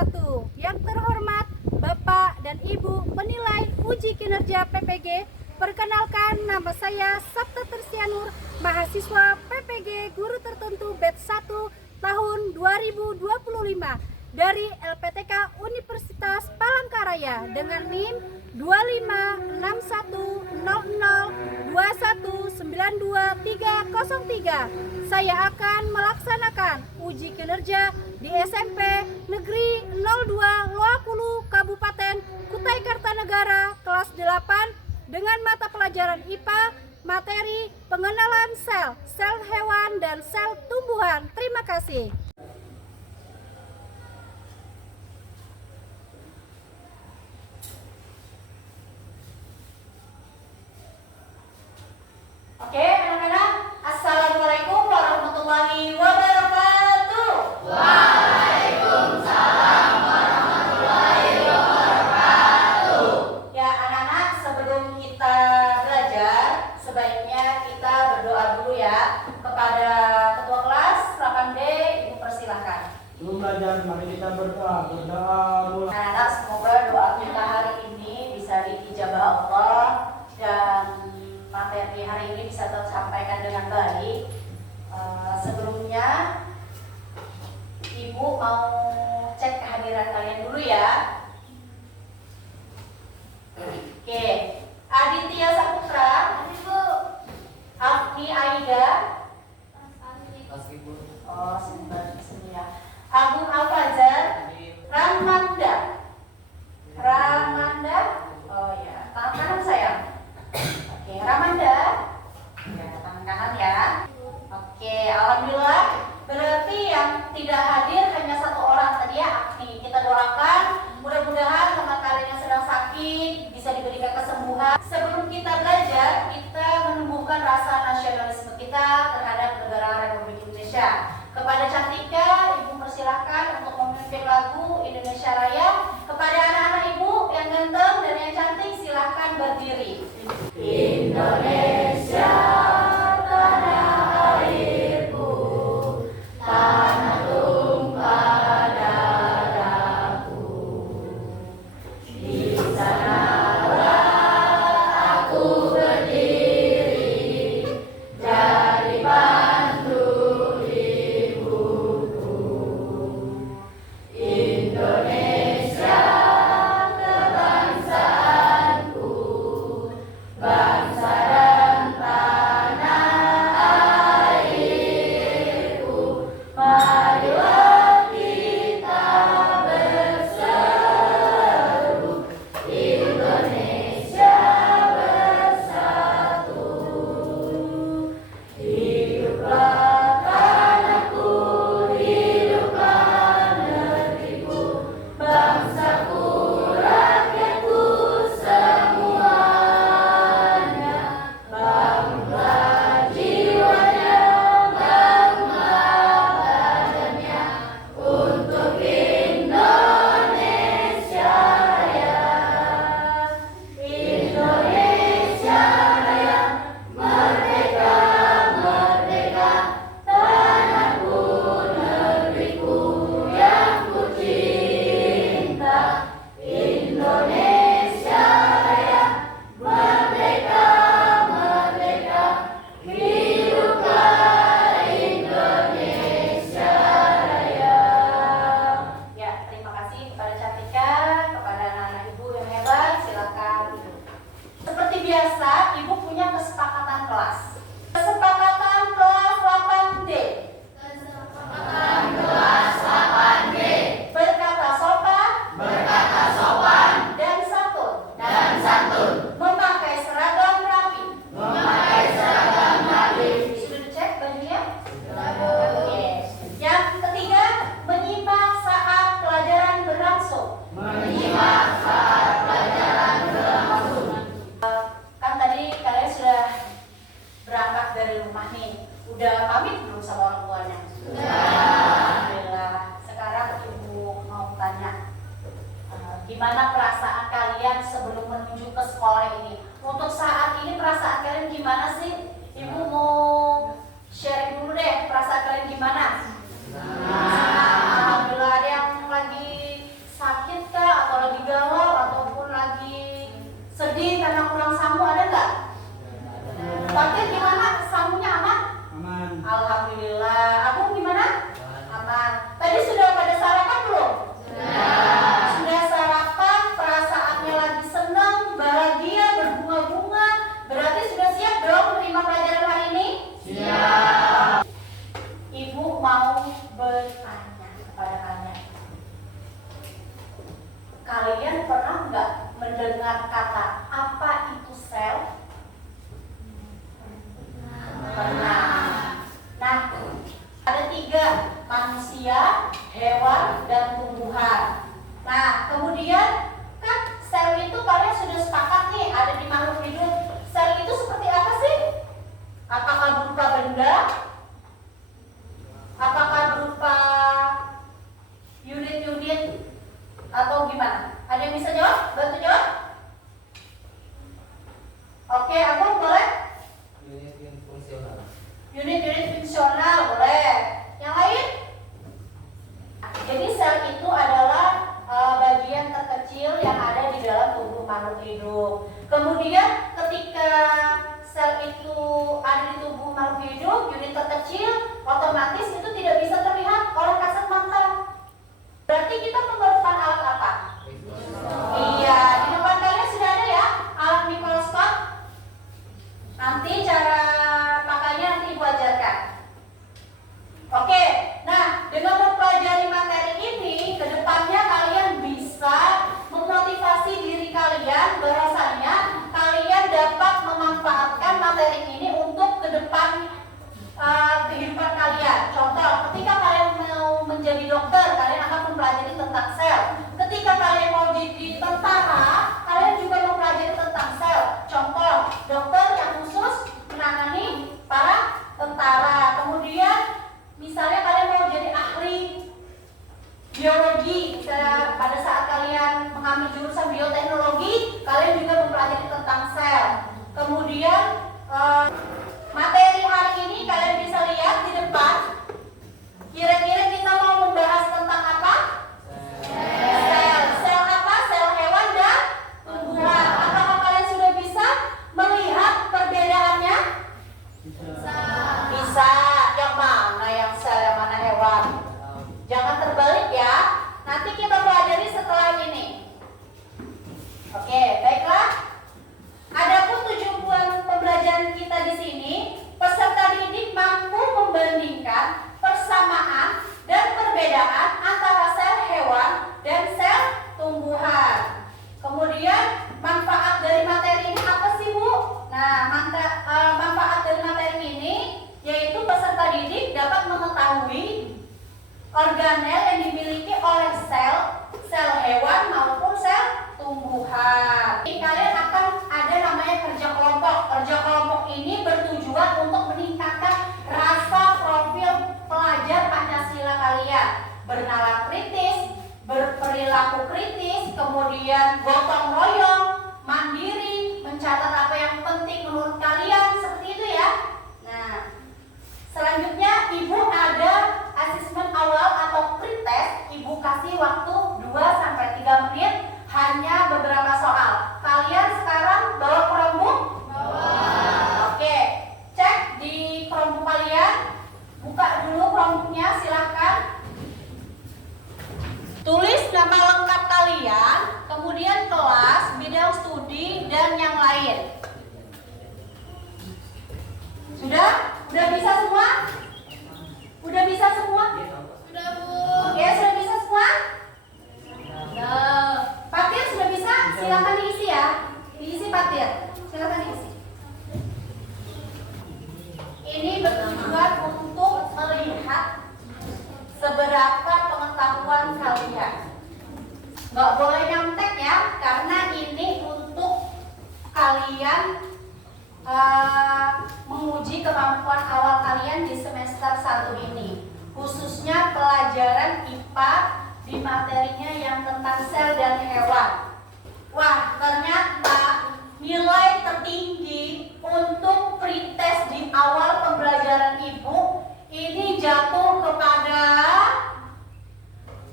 1. Yang terhormat Bapak dan Ibu penilai uji kinerja PPG, perkenalkan nama saya Sabta Tersianur, mahasiswa PPG Guru Tertentu Batch 1 tahun 2025 dari LPTK Universitas Palangkaraya dengan NIM 2561002192303. Saya akan melaksanakan uji kinerja di SMP Negeri 02 Loakulu Kabupaten Kutai Kartanegara kelas 8 dengan mata pelajaran IPA, materi pengenalan sel hewan dan sel tumbuhan. Terima kasih. Oke, anak-anak, Assalamualaikum warahmatullahi wabarakatuh. Waalaikumsalam warahmatullahi wabarakatuh. Ya, anak-anak, sebelum kita belajar, sebaiknya kita berdoa dulu ya kepada ketua kelas 8D. Ibu persilahkan. Sebelum belajar, mari kita berdoa. Berdoa mulai. Anak-anak, semoga doa kita hari ini bisa diijabah Allah dan materi hari ini bisa tersampaikan dengan baik. Sebelumnya Ibu mau cek kehadiran kalian dulu ya. Oke, Aditya Saputra, Afni Aida, oh sebentar ya. Agung Alfajar, Ramanda, oh ya, tangan kanan sayang. Oke, Ramanda, ya, tangan kanan ya. Oke, alhamdulillah. Berarti yang tidak hadir hanya satu orang tadi ya, Afni. Kita doakan mudah-mudahan teman kalian yang sedang sakit bisa diberikan kesembuhan. Sebelum kita belajar, kita menumbuhkan rasa nasionalisme kita terhadap negara Republik Indonesia. Kepada Cantika, Ibu persilahkan untuk memimpin lagu Indonesia Raya. Kepada anak-anak Ibu yang ganteng dan yang cantik, silahkan berdiri. Indonesia, tanah airku, tanah tumpah darahku. Di sanalah aku berdiri, jadi pandu ibuku. Indonesia, kebangsaanku, bangsa dan bertanya kepada kalian. Kalian pernah nggak mendengar kata apa itu sel? Pernah. Nah, ada 3, manusia, hewan, dan tumbuhan. Nah, kemudian kan sel itu kalian sudah sepakat nih ada di makhluk hidup. Sel itu seperti apa sih? Apakah berupa benda? Apakah berupa unit-unit atau gimana? Ada yang bisa jawab? Bantu jawab? Oke, aku boleh? Unit fungsional. Unit-unit fungsional boleh. Yang lain? Jadi sel itu adalah bagian terkecil yang ada di dalam tubuh makhluk hidup. Kemudian ketika sel itu ada di tubuh makhluk hidup, unit terkecil, otomatis itu tidak bisa terlihat oleh kasat mata. Berarti kita memerlukan alat apa? Iya, di depan kalian sudah ada ya alat mikroskop. Nanti cara pakainya nanti Ibu ajarkan. Oke, nah dengan mempelajari materi ini, kedepannya kalian bisa memotivasi diri kalian bahwasanya kalian dapat memanfaatkan materi ini untuk ke depan kehidupan kalian. Contoh, ketika kalian mau menjadi dokter, kalian akan mempelajari tentang sel. Ketika kalian mau jadi tentara, kalian juga mempelajari tentang sel. Contoh, dokter yang khusus menangani para tentara. Kemudian, misalnya kalian mau jadi ahli biologi, pada saat kalian mengambil jurusan bioteknologi, kalian juga mempelajari tentang sel. Kemudian, materi hari ini kalian bisa lihat di depan. Kira-kira kita mau membahas tentang apa? Sel. Sel apa? Sel hewan dan tumbuhan. Apakah kalian sudah bisa melihat perbedaannya? Bisa. Yang mana yang sel, yang mana hewan? Jangan terbalik ya. Nanti kita pelajari setelah ini. Oke, baiklah. Adapun tujuan pembelajaran kita di sini, peserta didik mampu membandingkan persamaan dan perbedaan antara sel hewan dan sel tumbuhan. Kemudian manfaat dari materi ini apa sih Bu? Nah, manfaat dari materi ini yaitu peserta didik dapat mengetahui organel yang dimiliki oleh sel hewan maupun sel tumbuhan. Kalian akan ada namanya kerja kelompok. Kerja kelompok ini bertujuan untuk meningkatkan rasa profil pelajar Pancasila kalian. Bernalar kritis, berperilaku kritis, kemudian gotong royong, mandiri, mencatat apa yang penting menurut kalian, seperti itu ya. Nah, selanjutnya Ibu ada asesmen awal atau pretest. Ibu kasih waktu 2-3 menit, hanya beberapa soal. Kalian sekarang bawa Chromebook? Bawa. Oke, cek di Chromebook kalian. Buka dulu Chromebooknya, silahkan. Tulis nama lengkap kalian, kemudian kelas, bidang studi, dan yang lain. Sudah? Udah bisa semua? Udah bisa semua? Sudah Bu. Oke, sudah bisa semua? Patir sudah bisa? Silakan diisi ya. Diisi Patir. Silakan diisi. Ini bertujuan untuk melihat seberapa pengetahuan kalian. Nggak boleh nyontek ya, karena ini untuk kalian menguji kemampuan awal kalian di semester 1 ini. Khususnya pelajaran IPA di materinya yang tentang sel dan hewan. Wah, ternyata nilai tertinggi untuk pretest di awal pembelajaran Ibu ini jatuh kepada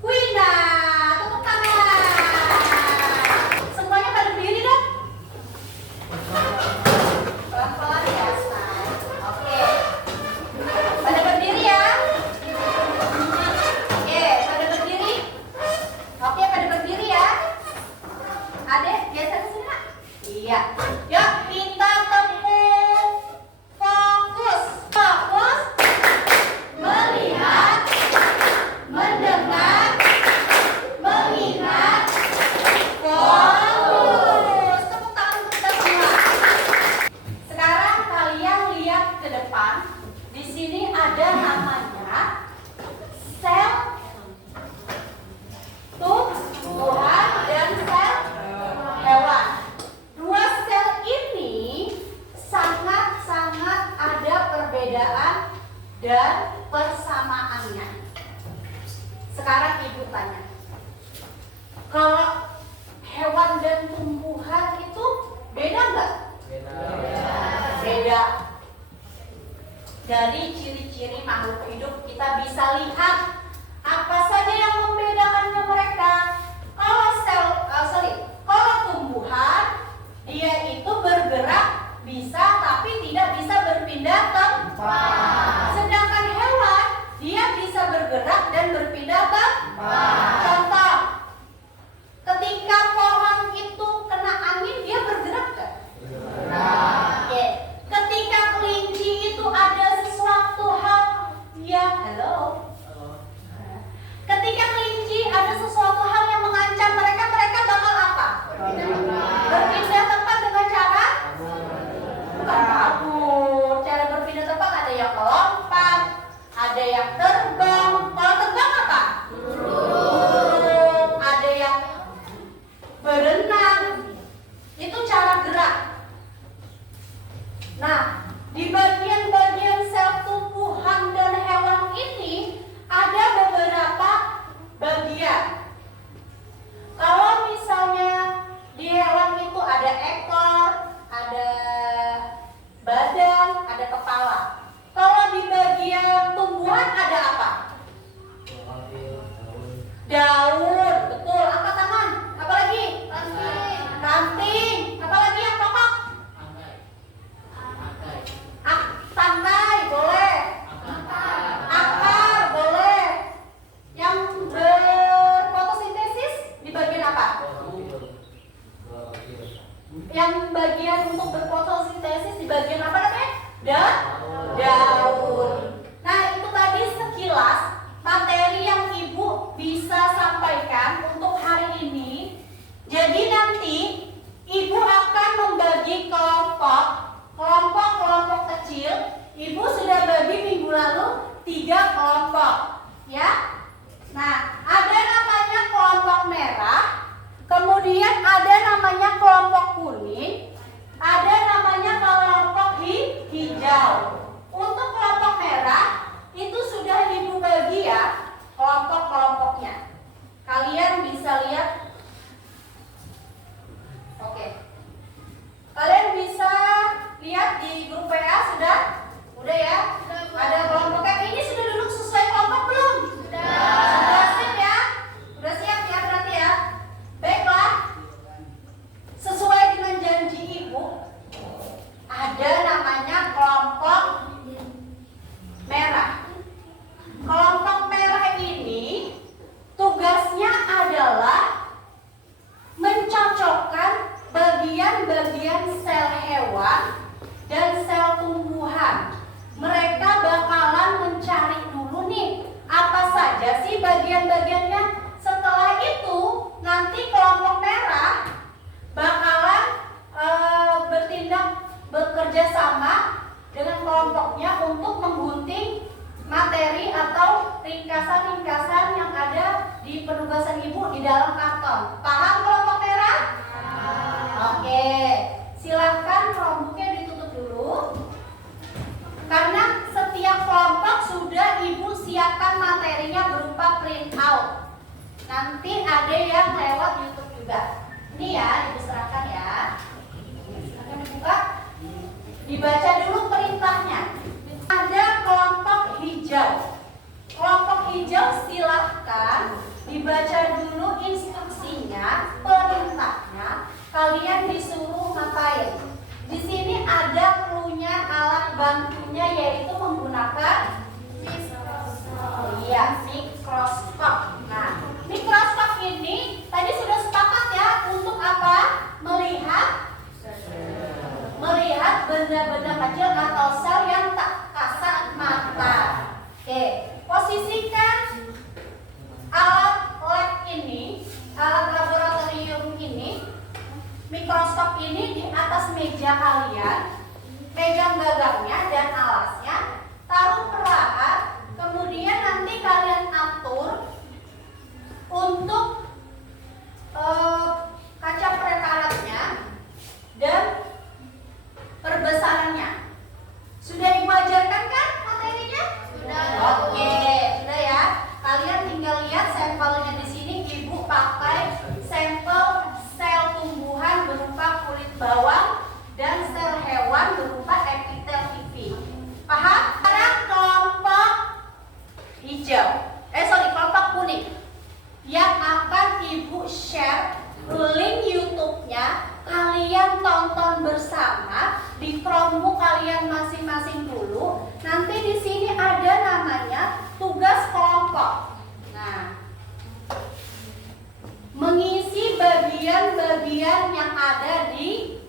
Wina. Tepuk tangan. Semuanya pada berdiri dong. Pelan-pelan ya, Stan. Oke. Pada berdiri ya. Oke, pada berdiri. Oke, pada berdiri ya. Adek, geser ke sini, Nak. Iya. Yuk, kita tepuk. Fokus. Fokus. Melihat. Sekarang ibu tanya, kalau hewan dan tumbuhan itu beda nggak? Beda. Dari ciri-ciri makhluk hidup kita bisa lihat apa saja yang membedakannya mereka. Kalau tumbuhan dia itu bergerak bisa tapi tidak bisa berpindah tempat. Sedangkan hewan dia bisa bergerak dan berpindah tempat. Contoh, ketika pohon itu kena angin dia bergerak nggak? Oke. Ketika kelinci itu ada sesuatu hal yang ketika kelinci ada sesuatu hal yang mengancam mereka bakal apa? Berpindah tempat dengan cara bukan kabur. Cara berpindah tempat ada yang melompat, ada yang terbang. Kalau terbang apa? Burung. Ada yang berenang. Itu cara gerak. Nah, di bagian-bagian sel tumbuhan dan hewan ini ada beberapa bagian. Kalau misalnya di hewan itu ada ekor, ada badan, ada kepala. Kalau di bagian tumbuhan ada apa? Daun, betul. Angkat tangan. Apa lagi? Ranting. Apa lagi yang pokok? Tangkai, boleh. Akar, boleh. Yang berfotosintesis di bagian apa? Yang bagian untuk berfotosintesis di bagian apa namanya? Daun. Nah, itu tadi sekilas materi yang ibu bisa sampaikan untuk hari ini. Jadi nanti ibu akan membagi kelompok kecil. Ibu sudah bagi minggu lalu 3 kelompok, ya. Nah, ada namanya kelompok merah, kemudian ada namanya kelompok kuning, ada namanya kelompok hijau. Untuk kelompok merah itu sudah ibu bagi ya kelompok-kelompoknya. Kalian bisa lihat. Oke. Kalian bisa lihat di grup WA sudah? Udah ya? Ada kelompoknya. Ini sudah duduk sesuai kelompok belum? Sudah sip ya? Sudah siap ya berarti ya? Baiklah. Sesuai dengan janji ibu, ada namanya kelompok merah. Kelompok merah ini tugasnya adalah mencocokkan bagian-bagian sel hewan dan sel tumbuhan. Mereka bakalan mencari dulu nih apa saja sih bagian-bagiannya. Setelah itu nanti kelompok merah bakalan bekerja sama dengan kelompoknya untuk menggunting materi atau ringkasan-ringkasan yang ada di penugasan ibu di dalam karton. Paham kelompok merah? Oke, silahkan Chromebooknya ditutup dulu. Karena setiap kelompok sudah ibu siapkan materinya berupa print out. Nanti ada yang lewat YouTube juga. Ini ya, ibu serahkan ya. Silahkan dibuka. Dibaca dulu perintahnya. Ada kelompok hijau. Kelompok hijau silahkan dibaca dulu instruksinya, perintahnya. Kalian disuruh ngapain? Di sini ada clue-nya, alat bantunya yaitu menggunakan mikroskop. Nah, mikroskop ini tadi sudah sepakat ya untuk apa? Melihat benda-benda kecil atau sel yang tak kasat mata. Oke, posisikan alat lab ini, alat laboratorium ini, mikroskop ini di atas meja kalian. Pegang gagangnya dan alasnya, taruh perlahan, kemudian nanti kalian atur untuk kaca prekaratnya dan perbesarannya. Sudah ibu ajarkan kan materinya? Sudah. Oke, sudah ya. Kalian tinggal tinggal lihat sampelnya di sini. Ibu pakai sampel sel tumbuhan berupa kulit bawang dan sel hewan berupa epitel pipi. Paham? Sekarang kelompok hijau. Kelompok kuning yang akan ibu share link YouTube-nya. Kalian tonton bersama di Chromebook kalian masing-masing dulu. Nanti di sini ada namanya tugas kelompok. Nah, mengisi bagian-bagian yang ada di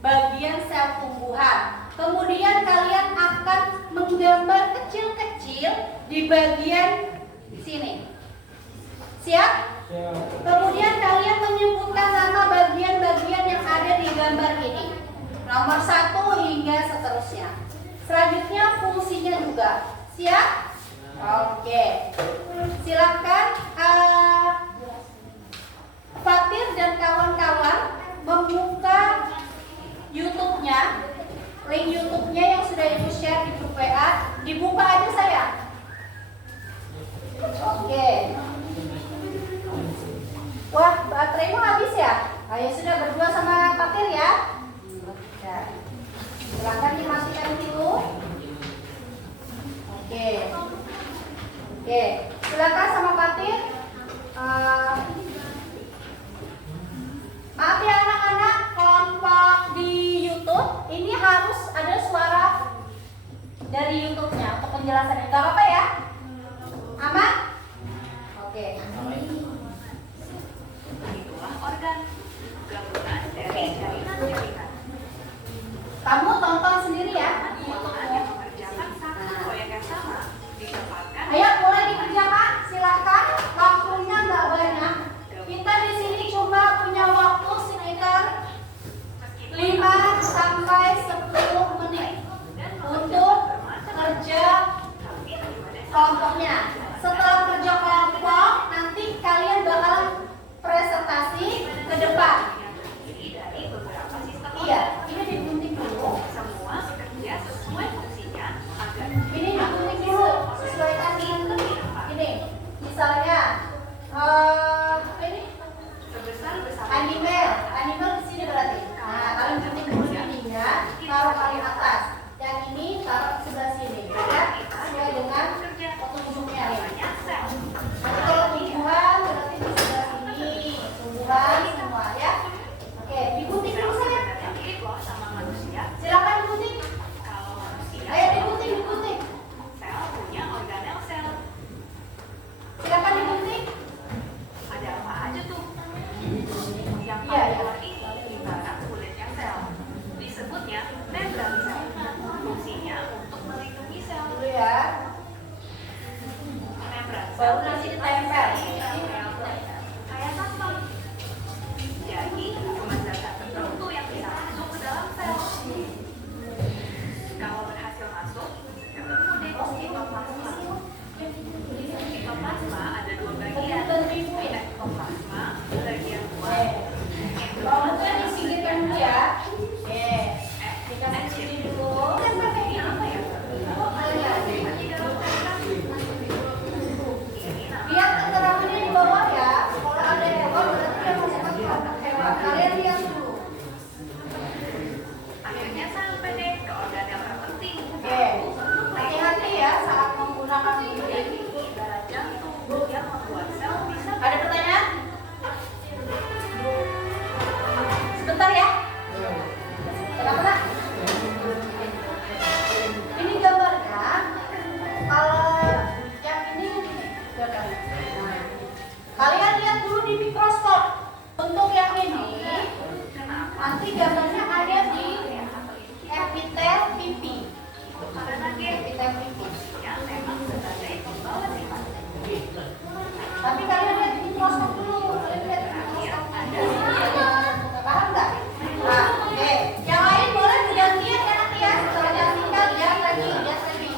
bagian sel tumbuhan. Kemudian kalian akan menggambar kecil-kecil di bagian sini. Siap? Siap. Kemudian kalian menyebutkan nama bagian-bagian yang ada di gambar ini. Nomor 1 hingga seterusnya. Selanjutnya fungsinya juga. Siap? Oke. Silakan Fatir dan kawan-kawan membuka YouTube-nya. Link YouTube-nya yang sudah ibu share di grup WA. Dibuka aja saya. Oke. Wah, bateraimu habis ya? Ayo sudah berdua sama Fatir ya. Ya. Silahkan dimatikan dulu. Oke. Oke. Silakan sama Fatir. Maaf ya anak-anak, kelompok di YouTube ini harus ada suara dari YouTube-nya untuk penjelasannya. Gak apa-apa ya? Aman? Oke. Itulah organ gabungan dari jaringan jaringan. Kamu tonton sendiri ya. Potongan yang mengerjakan satu proyek yang sama ditempatkan. Ayo mulai dikerjakan, silakan. Waktunya nggak banyak. Kita di sini cuma punya waktu sekitar 5 sampai 10 menit untuk kerja kelompoknya. Setelah kerja kelompok, nanti kalian bakal presentasi ke depan. Ini dari beberapa sistem Iya, ini digunting dulu. semua bekerja sesuai fungsinya agar Ini digunting dulu, sesuaikan dengan ini. Misalnya, ini sebesar-besar animal di sini berarti. Nah, kalian gunting dulu ininya, taruh paling atas. Yang ini taruh sebelah sini. Ya, sesuai dengan petunjuknya ini. namanya sel. Nanti kalau tumbuhan berarti di sebelah sini. Tumbuhan semua ya. Oke, digunting dulu saya. Sebenarnya mirip loh sama manusia. Silakan digunting. Kalau manusia Ayo digunting, digunting. sel punya organel sel. Silakan digunting. Ada apa aja tuh? Yang Iya, paling iya. luar ini ibarat kulitnya sel. Disebutnya membran sel. Fungsinya untuk melindungi sel. Dulu ya. Membran sel Baru nanti ditempel. kayak kantong. Jadi cuma zat tertentu yang bisa masuk ke dalam sel. Kalau berhasil masuk, ketemu deh sitoplasma. Sitoplasma ada dua bagian. Ektoplasma bagian luar. Kalau kan disingkirkan dulu ya. Dikasih sini dulu. Ini apa ya? Lihat keterangannya di bawah ya. Kalau ada hewan berarti yang masukkan kelompok hewan. Kalian lihat dulu. Akhirnya sampai deh ke organ yang terpenting. Oke. Hati-hati ya saat menggunakan gunting. Ibarat jantung yang membuat sel bisa Ada pertanyaan? Sebentar ya. Kenapa nak? Ini gambarnya. Kalau yang ini gambarnya. Kalian lihat dulu di mikroskop. Untuk yang ini, nanti gambarnya ada di epitel pipi. karena dia Epitel pipi. yang memang sebagai pembawa sifat. Tapi kalian lihat di mikroskop dulu. Kalian lihat di mikroskop. Paham nggak? Nah, oke. Yang lain boleh bergantian ya nanti ya. Setelahnya tinggal lihat lagi, lihat lagi.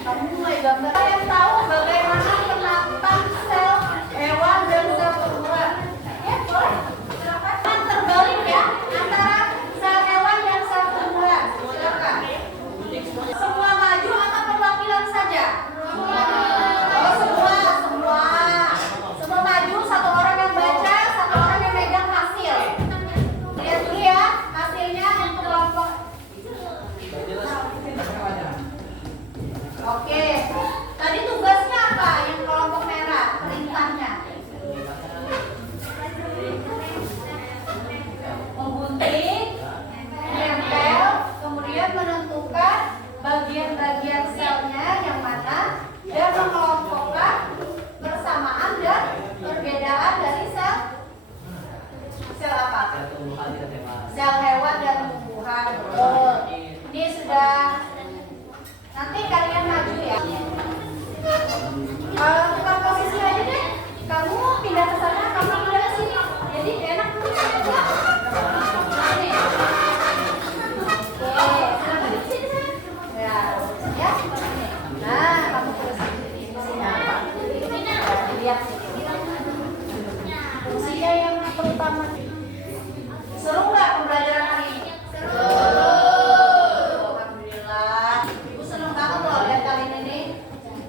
Kamu mulai gambar. Kalian tahu bagaimana penataan sel hewan dan sel tumbuhan? Ya, boleh. Silakan. Terbalik ya antara sel hewan dan sel tumbuhan. Silakan. Semua maju atau perwakilan Oke. Tadi tugasnya apa yang kelompok merah? Perintahnya. Menggunting, menempel, kemudian menentukan bagian-bagian selnya yang mana dan mengelompokkan persamaan dan perbedaan dari sel apa? Sel hewan dan tumbuhan. Betul. Ini sudah. Nanti kalian maju ya. Tukar posisi aja deh. Kamu pindah ke sana, kamu pindah ke sini. Jadi enak tuh. Nah, kamu terus fungsinya apa? Lihat fungsinya yang terutama. Seru nggak pembelajaran hari ini? Seru. Alhamdulillah. Ibu senang banget loh lihat kalian ini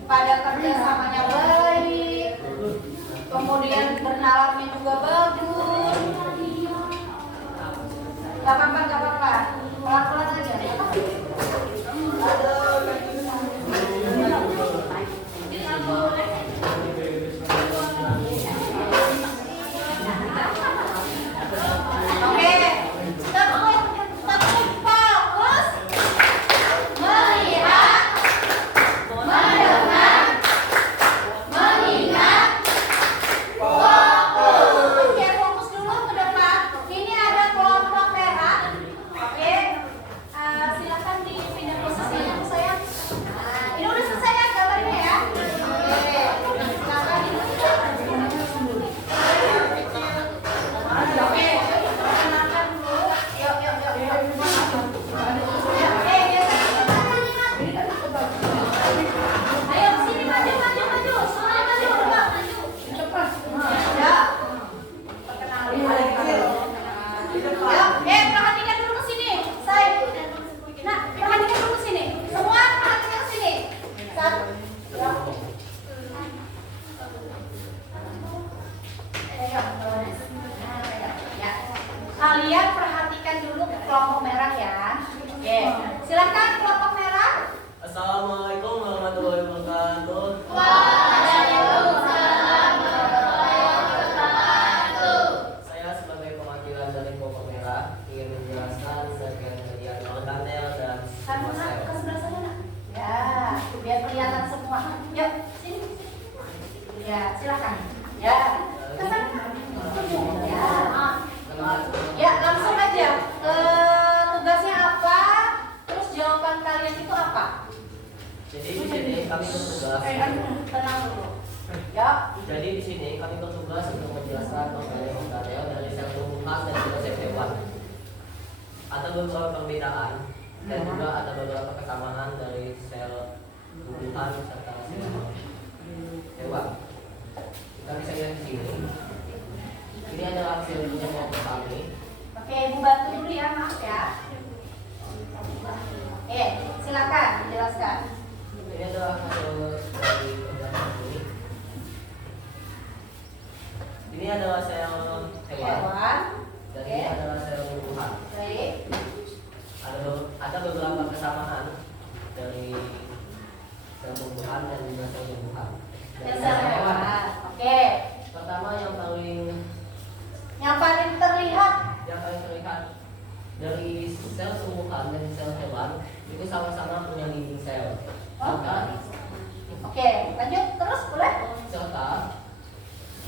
pada kerjasamanya baik. Kemudian bernalarnya juga bagus. Gak apa-apa. Pelan-pelan aja. Kalian perhatikan dulu kelompok merah ya. Oke, silakan kelompok merah. Assalamualaikum warahmatullahi wabarakatuh. Waalaikumsalam warahmatullahi wabarakatuh. Saya sebagai perwakilan dari kelompok merah ingin menjelaskan bagian-bagian organel dan Kamu nak sel. ke sebelah sana nak? Ya, biar kelihatan semua. Yuk, sini. Ya, silakan. Ya, ke sana. Ya. Ya, langsung aja. Tugasnya apa? Terus jawaban kalian itu apa? Jadi di sini kami bertugas. Tenang dulu. Ya. Jadi di sini kami bertugas untuk menjelaskan organel dari sel tumbuhan dan juga sel hewan. Ada beberapa perbedaan dan juga ada beberapa kesamaan dari sel tumbuhan serta sel hewan. Kita bisa lihat di sini. Ini adalah hasil punya kelompok kami. Oke, Ibu bantu dulu ya, maaf ya. Silakan dijelaskan. Ini adalah hasil dari penjelasan ini. Ini adalah sel hewan dan ini adalah sel tumbuhan. Baik. Ada beberapa kesamaan dari sel tumbuhan dan juga sel tumbuhan. Dan sel hewan. Oke. Pertama yang paling terlihat dari sel tumbuhan dan sel hewan itu sama-sama punya dinding sel. Oke, lanjut terus boleh? Serta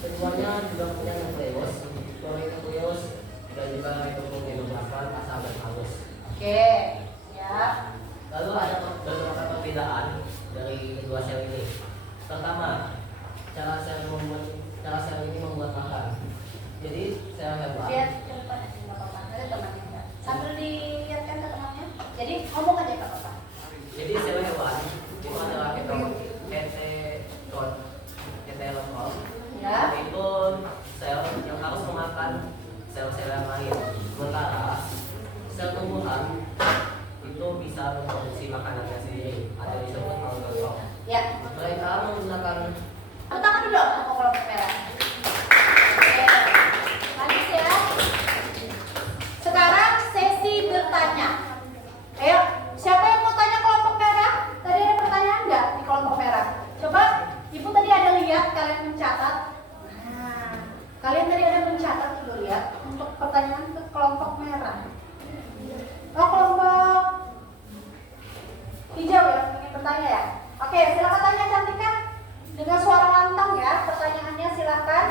keduanya juga punya nukleus, nukleus dan juga mitokondrioplasma, asam dan halus. Oke, siap. Lalu ada beberapa perbedaan dari kedua sel ini. Pertama, cara sel ini membuat makan. Jadi sel hewan. Lihat ke depan aja, nggak apa-apa. Ada temannya. Sambil dilihatkan ke temannya. Jadi ngomong aja nggak apa-apa. Jadi sel hewan itu adalah heterotron. Ya. Itu sel yang harus memakan sel-sel yang lain. Sementara sel tumbuhan itu bisa memproduksi makanannya sendiri atau disebut autotron. Ya. Mereka menggunakan Pertama dulu untuk kelompok merah. Oke. Lanjut ya. Sekarang sesi bertanya. Ayo, siapa yang mau tanya kelompok merah? Tadi ada pertanyaan nggak? Oke, silakan tanya Cantika dengan suara lantang ya. Pertanyaannya silakan.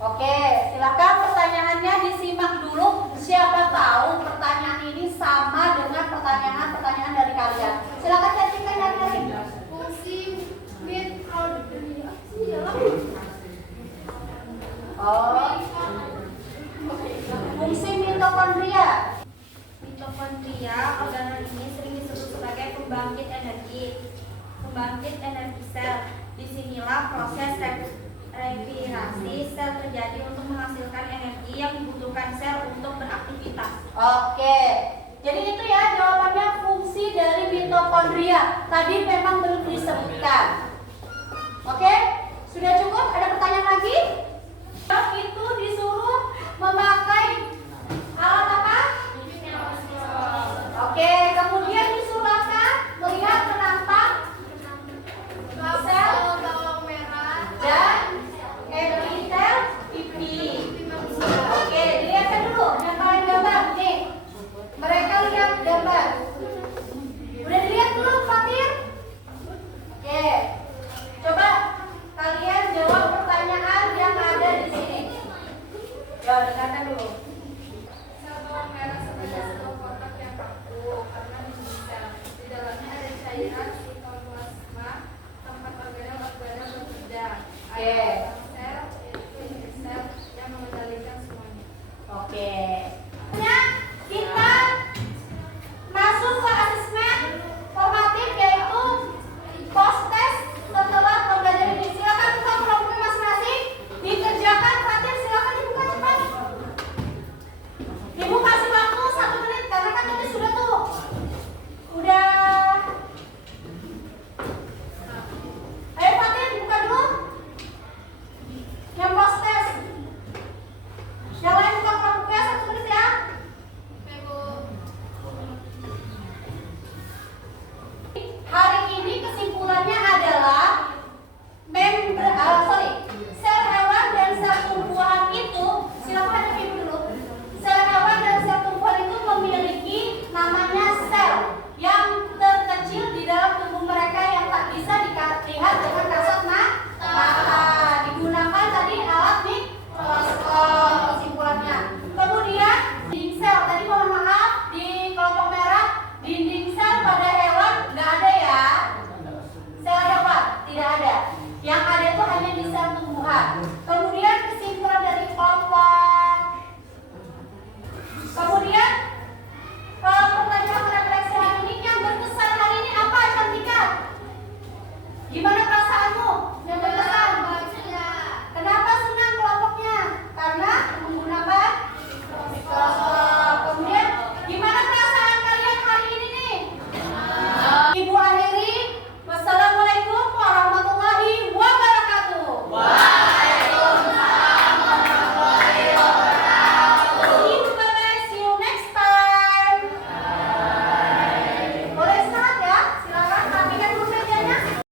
Oke, silakan pertanyaannya disimak dulu. Siapa tahu pertanyaan ini sama dengan pertanyaan-pertanyaan dari kalian. Silakan Cantika nyari. Fungsi mitokondria. Oh, fungsi mitokondria. Mitokondria, organel ini sering disebut sebagai pembangkit energi. Pembangkit energi sel. Disinilah proses respirasi sel terjadi untuk menghasilkan energi yang dibutuhkan sel untuk beraktivitas. Oke, jadi itu ya jawabannya fungsi dari mitokondria. Tadi memang belum disebutkan. Oke, sudah cukup? Ada pertanyaan lagi? Itu disuruh memakai alat apa? Oke, kemudian disuruh apa? Melihat penampang sel Bawang merah dan epitel pipi. Oke, dilihatkan dulu yang paling gambar nih. Mereka lihat gambar. Udah dilihat belum, Fatir? Oke. Coba kalian jawab pertanyaan yang ada di sini. Coba dengarkan dulu. Sel bawang merah sebagai sel kotak yang kaku karena di sel di dalamnya ada cairan